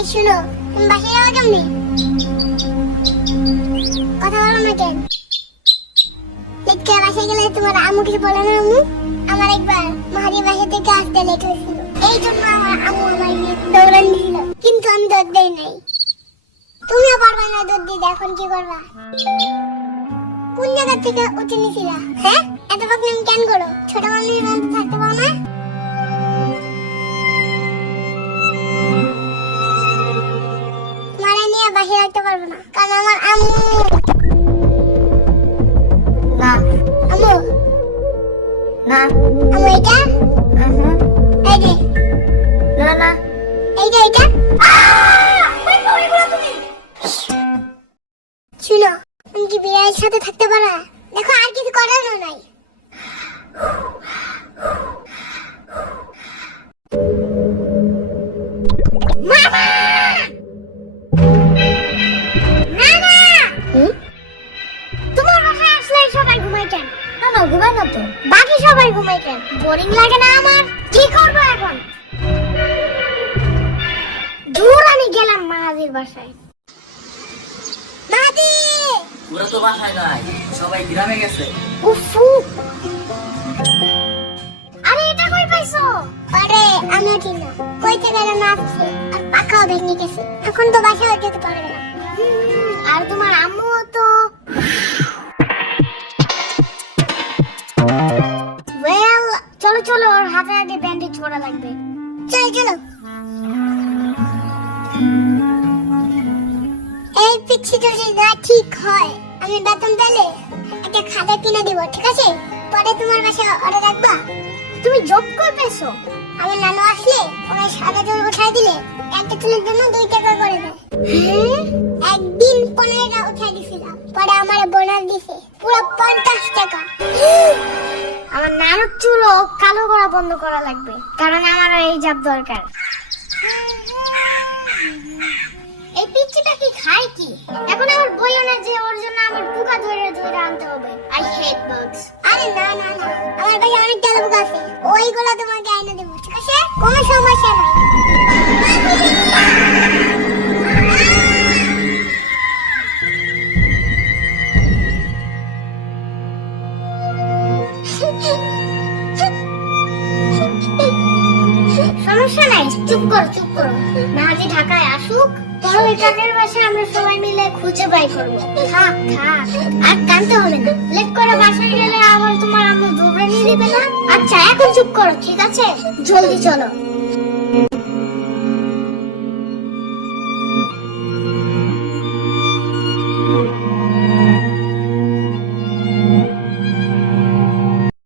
এই শুনো, তুমি বাসায় যাওয়া কেমনি? কথা বলো না কেন? লেটকে বাসায় গেলে তোমার আম্মু কিছু বলে না? আম্মু আমার একবার মাহারি বাসা থেকে আসতে লেট হয়েছিল, এই জন্য আমার আম্মু আমার দৌড়ান দিল, কিন্তু আমি দৌড় দেই নাই। তুমিও পারবা না দৌড় দিতে, এখন কি করবা? কোন জায়গা থেকে উঠে নিছিলা? হ্যাঁ, এত বকনামি কেন করো? ছোট মানুষের মতো থাকতে পারো না? তোমারে নিয়ে বাসায় রাখতে পারবো না, কারণ আমার আম্মু না আম্মু না আম্মু এটা এই যে না না এইটা শুনো, তুমি কি বিড়ালের সাথে থাকতে পারো? দেখো আর কিছু করারও নাই। মামা! মামা! তোমার বাসায় আসলে সবাই ঘুমায় কেন? না না ঘুমাই না তো। বাকি সবাই ঘুমায় কেন? বোরিং লাগে না আমার? কি করবো এখন? দূর, আমি গেলাম মাহাদির বাসায়। মাহাদি! ওরা তো বাসায় নাই, সবাই গ্রামে গেছে। উফু! আরে এটা কই পাইছো? আরে আমিও ঠিক না, কই থেকে যেন আসছে আর পাখাও ভেঙে গেছে, এখন তো বাসায় যেতে পারবে না। আর তোমার আম্মু তো ওয়েল, চলো চলো, ওর হাতে আগে ব্যান্ডেজ করা লাগবে। চলো চলো। এই পিচ্ছি যদি না ঠিক হয়, আমি বেতন পেলে একটা খাতা কিনে দিব, ঠিক আছে? পরে তোমার বাসায় অর্ডার রাখবা। তুমি জব করে পেয়েছো? আমার নানু আসলে ওই সাদা চুল উঠাই দিলে একটা চুলের জন্য 2 টাকা করে দেয়। একদিন 15টা উঠাই দিছিলাম, পরে আমার বোনাস দিছে পুরো 50 টাকা। আমার নানুর চুলও কালো করা বন্ধ করা লাগবে, কারণ আমার এই জব দরকার। এই পিচ্চিটা কি খায় কি? এখন আমার বইও না যে ওর জন্য আমার পোকা ধরে ধরে আনতে হবে। I hate বাগস। আরে না না না, আমার কাছে অনেক তেল পোকা আছে, ওইগুলো তোমাকে এনে দেব, ঠিক আছে? কোনো সমস্যা নাই। সমস্যা নাই, চুপ করো চুপ করো। মাহাদি ঢাকায় আসুক, বড় একাকের বাসায় আমরা সবাই মিলে খুঁজে বাই করবো। থাক থাক, আর কাঁদতে হবে না। লেট করে বাসায় গেলে আবার তোমার আম্মু দৌড়ে নিয়ে দিবে না। আচ্ছা এখন চুপ করো, ঠিক আছে? জলদি চলো।